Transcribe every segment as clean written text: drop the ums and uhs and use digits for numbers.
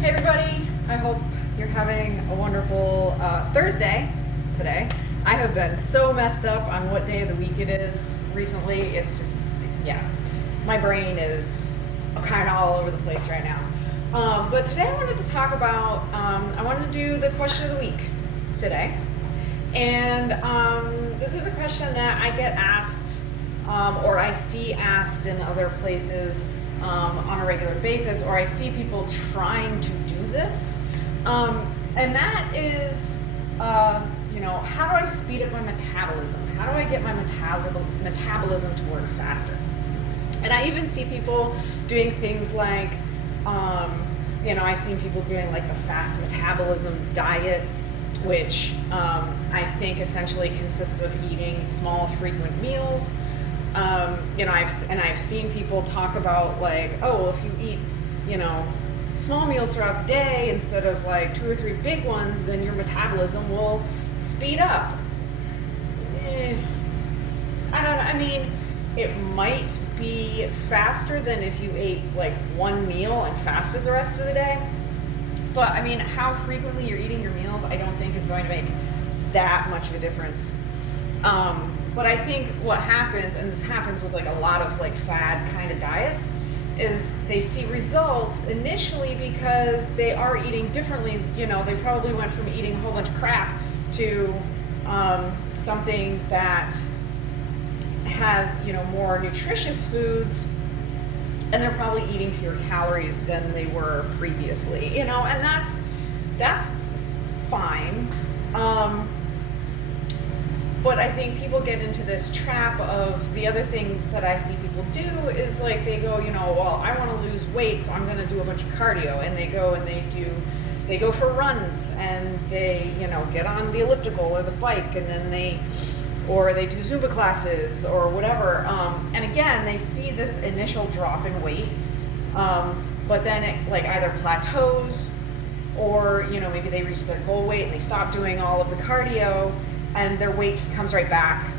Hey everybody, I hope you're having a wonderful Thursday today. I have been so messed up on what day of the week it is recently. It's just, yeah, my brain is kind of all over the place right now. But today I wanted to talk about, I wanted to do the question of the week today. And this is a question that I get asked or I see asked in other places on a regular basis, or I see people trying to do this, and that is, how do I speed up my metabolism? How do I get my metabolism to work faster? And I even see people doing things like, I've seen people doing like the fast metabolism diet, which I think essentially consists of eating small, frequent meals. I've seen people talk about like, if you eat, small meals throughout the day instead of like 2 or 3 big ones, then your metabolism will speed up. I don't know. I mean, it might be faster than if you ate like one meal and fasted the rest of the day. But I mean, how frequently you're eating your meals, I don't think is going to make that much of a difference. But I think what happens, and this happens with like a lot of like fad kind of diets, is they see results initially because they are eating differently. They probably went from eating a whole bunch of crap to something that has, more nutritious foods, and they're probably eating fewer calories than they were previously, and that's fine. But I think people get into this trap of, the other thing that I see people do is like they go, I want to lose weight, so I'm going to do a bunch of cardio, and they go for runs, and they, get on the elliptical or the bike, and then they do Zumba classes or whatever. And again, they see this initial drop in weight, but then it like either plateaus, or maybe they reach their goal weight and they stop doing all of the cardio, and their weight just comes right back.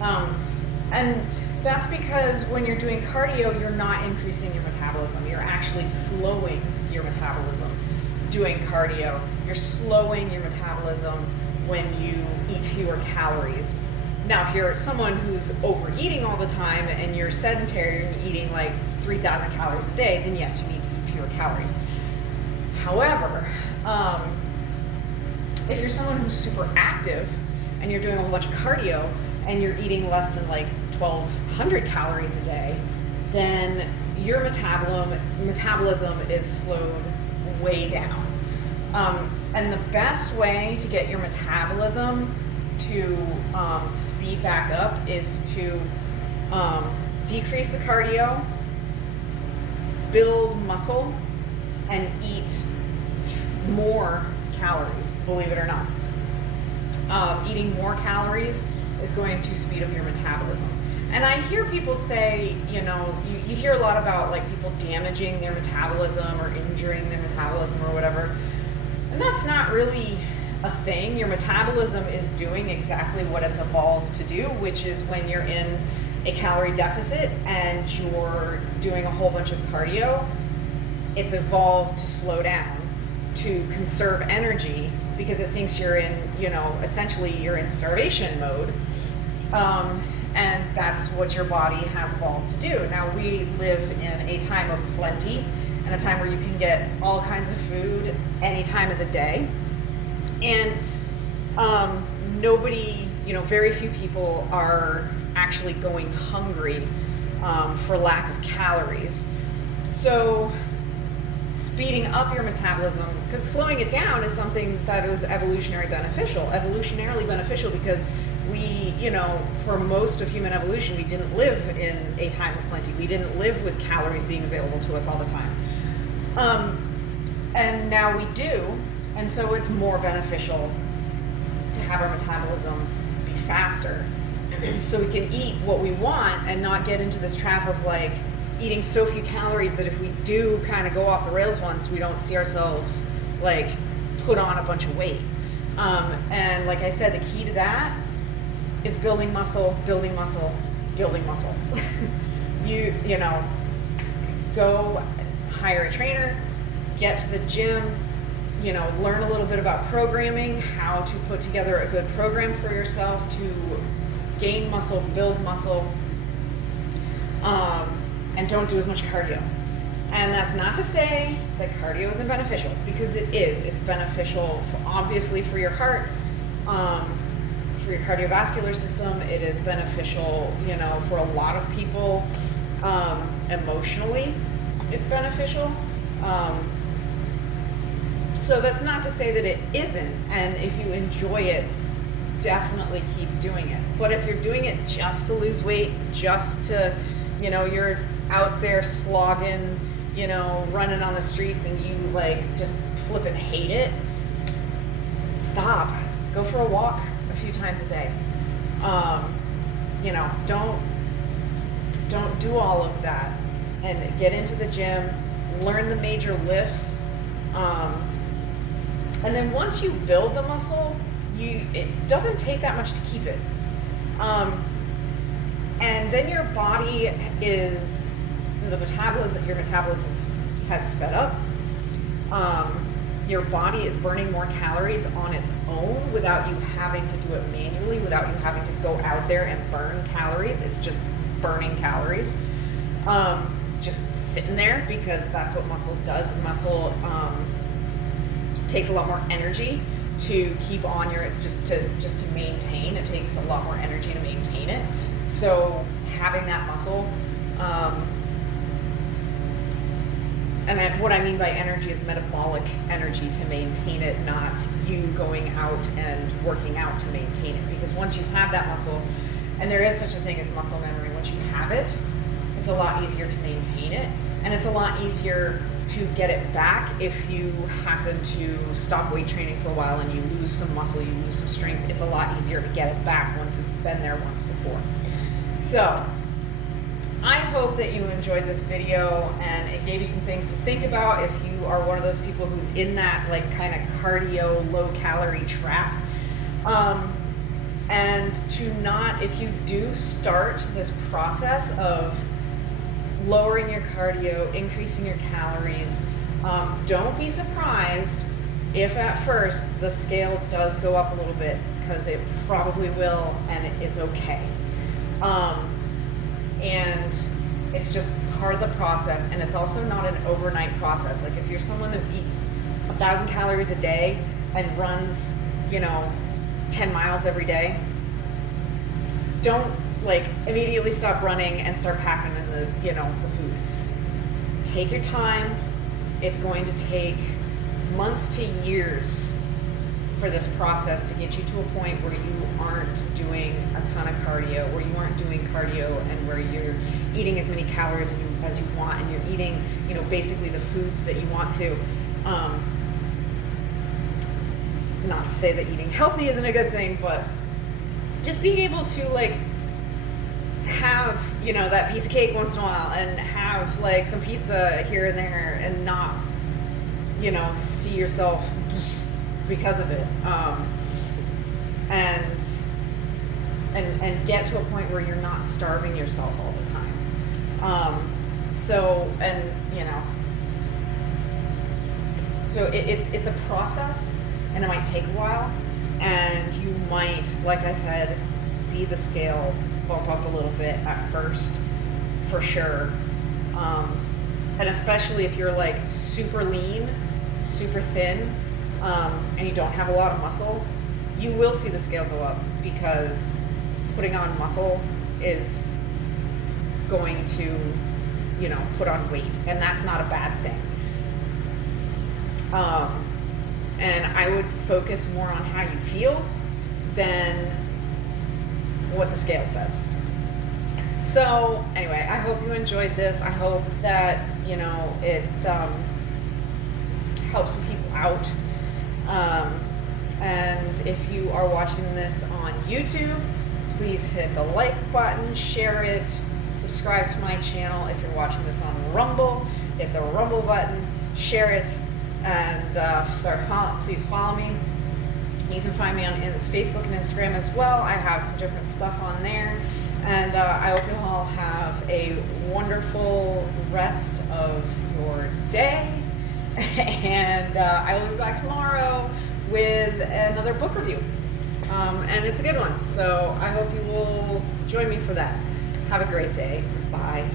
And that's because when you're doing cardio, you're not increasing your metabolism. You're actually slowing your metabolism doing cardio. You're slowing your metabolism when you eat fewer calories. Now, if you're someone who's overeating all the time and you're sedentary and you're eating like 3,000 calories a day, then yes, you need to eat fewer calories. However, if you're someone who's super active and you're doing a whole bunch of cardio and you're eating less than like 1,200 calories a day, then your metabolism is slowed way down. And the best way to get your metabolism to speed back up is to decrease the cardio, build muscle, and eat more calories, believe it or not. Eating more calories is going to speed up your metabolism. And I hear people say, you hear a lot about like people damaging their metabolism or injuring their metabolism or whatever. And that's not really a thing. Your metabolism is doing exactly what it's evolved to do, which is when you're in a calorie deficit and you're doing a whole bunch of cardio, it's evolved to slow down, to conserve energy, because it thinks you're in, essentially you're in starvation mode. And that's what your body has evolved to do. Now, we live in a time of plenty and a time where you can get all kinds of food any time of the day. And nobody, very few people are actually going hungry for lack of calories. So speeding up your metabolism, because slowing it down is something that is evolutionarily beneficial because we, for most of human evolution, we didn't live in a time of plenty. We didn't live with calories being available to us all the time. And now we do, and so it's more beneficial to have our metabolism be faster so we can eat what we want and not get into this trap of like eating so few calories that if we do kind of go off the rails once, we don't see ourselves like put on a bunch of weight. And like I said, the key to that is building muscle. You go hire a trainer, get to the gym, you know, learn a little bit about programming, how to put together a good program for yourself to gain muscle, build muscle, and don't do as much cardio. And that's not to say that cardio isn't beneficial, because it is. It's beneficial, obviously, for your heart, for your cardiovascular system. It is beneficial, you know, for a lot of people, emotionally, it's beneficial. So that's not to say that it isn't. And if you enjoy it, definitely keep doing it. But if you're doing it just to lose weight, just to, you know, you're out there slogging, you know, running on the streets, and you like just flippin' hate it, stop. Go for a walk a few times a day. You know, don't do all of that, and get into the gym, learn the major lifts, and then once you build the muscle, it doesn't take that much to keep it. And then your body is, your metabolism has sped up. Your body is burning more calories on its own without you having to do it manually, without you having to go out there and burn calories. It's just burning calories. Just sitting there, because that's what muscle does. Muscle takes a lot more energy to keep on your, just to maintain. It takes a lot more energy to maintain it. So having that muscle, and what I mean by energy is metabolic energy to maintain it, not you going out and working out to maintain it. Because once you have that muscle, and there is such a thing as muscle memory, once you have it, it's a lot easier to maintain it, and it's a lot easier to get it back if you happen to stop weight training for a while and you lose some muscle, you lose some strength. It's a lot easier to get it back once it's been there once before. So I hope that you enjoyed this video and it gave you some things to think about if you are one of those people who's in that like kind of cardio, low calorie trap. And to not, if you do start this process of lowering your cardio, increasing your calories, don't be surprised if at first the scale does go up a little bit, because it probably will, and it's okay. And it's just part of the process, and it's also not an overnight process. Like if you're someone who eats 1,000 calories a day and runs, you know, 10 miles every day, don't like immediately stop running and start packing in the, you know, the food. Take your time. It's going to take months to years for this process to get you to a point where you aren't doing a ton of cardio, where you aren't doing cardio, and where you're eating as many calories as you want, and you're eating, you know, basically the foods that you want to. Not to say that eating healthy isn't a good thing, but just being able to like have, you know, that piece of cake once in a while, and have like some pizza here and there, and not, you know, see yourself because of it, and get to a point where you're not starving yourself all the time. So, and you know, so it's a process, and it might take a while, and you might, like I said, see the scale bump up a little bit at first, for sure. And especially if you're like super lean, super thin, and you don't have a lot of muscle, you will see the scale go up, because putting on muscle is going to, you know, put on weight, and that's not a bad thing. And I would focus more on how you feel than what the scale says. So anyway, I hope you enjoyed this. I hope that, you know, it helps some people out. And if you are watching this on YouTube, please hit the like button, share it, subscribe to my channel. If you're watching this on Rumble, hit the Rumble button, share it, and please follow me. You can find me on Facebook and Instagram as well. I have some different stuff on there. And I hope you all have a wonderful rest of your day. and I will be back tomorrow with another book review. And it's a good one. So I hope you will join me for that. Have a great day. Bye.